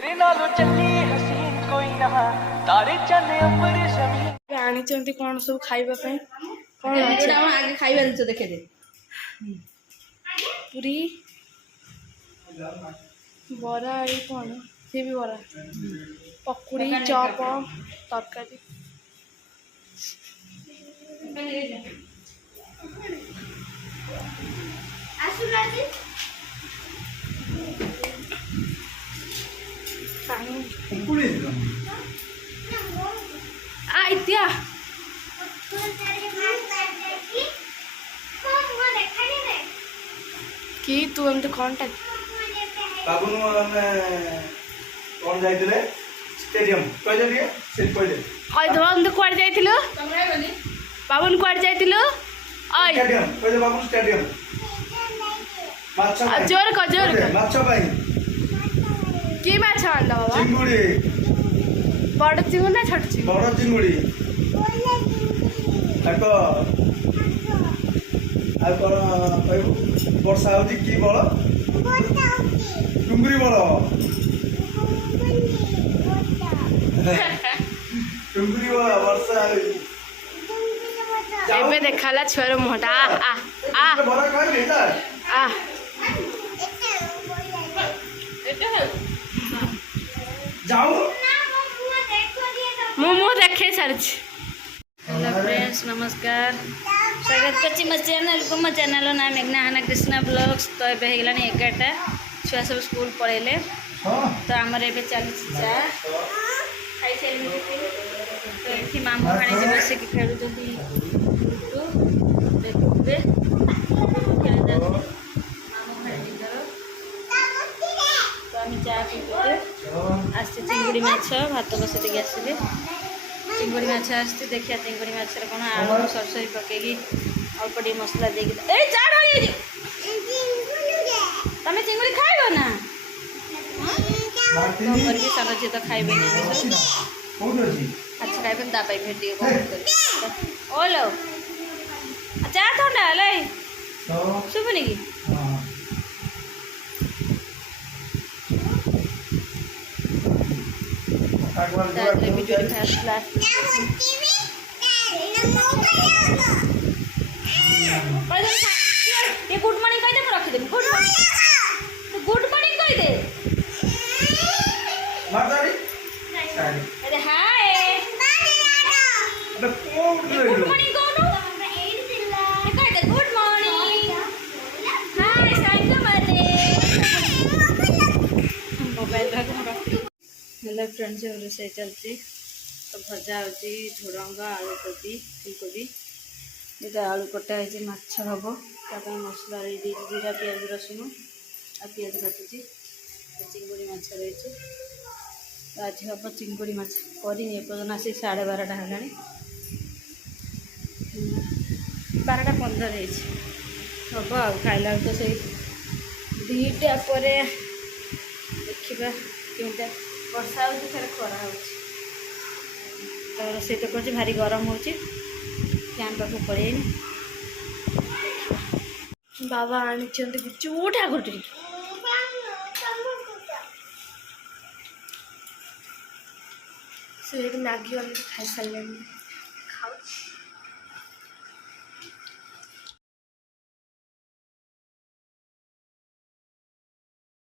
तेरे नालों चली हसीन कोई ना तारे चने ऊपर जमीन आनी कौन सब खाइबा पे कौन जोड़ा आगे खाइबा जिनिस देखे दे पूरी बरा ये कौन सी भी बरा पकुड़ी चॉप तरकारी आइतिया कि तू एमती कौन टाइप बाबू कौन जाइए स्टेडियम कहले लिए से कहले कह दे कुआड़ जाइथिलु बाबुन कुआड़ जाइथिलु ओय स्टेडियम कहले बाबू स्टेडियम माछ जोर क माछ भाई की माछ आंदा बाबा चिंगुड़ी बड़ चिंगुड़ी ना छोट चिंगुड़ी बड़ चिंगुड़ी ताको आ कोन कहबू वर्षा होती की बड़ डुंगरी बड़ डुंगरी बड़ वर्षा एबे देखाला छुआर मुहटा आ आ बड़ा खाई लेता आ जाओ मुँह देखे सारी हेलो फ्रेंड्स नमस्कार स्वागत करछि मो चैनल को मो चैनल नाम मेघना हाना कृष्णा ब्लॉग्स तो ये हेगलानी 11टा छुआ सब स्कूल पढ़ेले तो आमर ए चली चा खाई सारे तो ये मामू भाणी बसिक खेलुं देखुए मामू भाणीजर तो आम चा पीते आस चिंगुड़ी माछ भात बसैक आसले चिंगुड़ी माछ आसती देखिए चिंगुड़ी माछ कौन आलू सरसरी पकईकि अल्प टे मसला देगी तमें चिंगुड़ी खाइब ना सारा झी तो खाइबे अच्छा खाइबे ता भेटी ओलो चा थंडा है शुभुनि कि बिजुली फासला ये गुड मॉर्निंग कह दे मैं रखी देबी गुड मॉर्निंग कह दे अरे हाय गुड मॉर्निंग कौन कह दे गुड मॉर्निंग हाय साइड मारे मोबाइल रख हेलो फ्रेंड्स रोसे चलती तो भजा होती झुड़ंग आलू कोबी फुलकोबी ये आलू कटा है माछ हम ताकि मसला रेडी जीरा प्याज रसुण आ प्याज काटुची चिंगुड़ी माछ रही आज हम चिंगुड़ी माछ कर आसी 12:30 है 12:15 हम आ खाइला तो से 2टा पर देखा केमता वर्षा हो खरा हो रोसे तो कर भारी गरम हो फैन पाख पड़े बाबा आनी चूटा घुटी से मैगी खाई सारे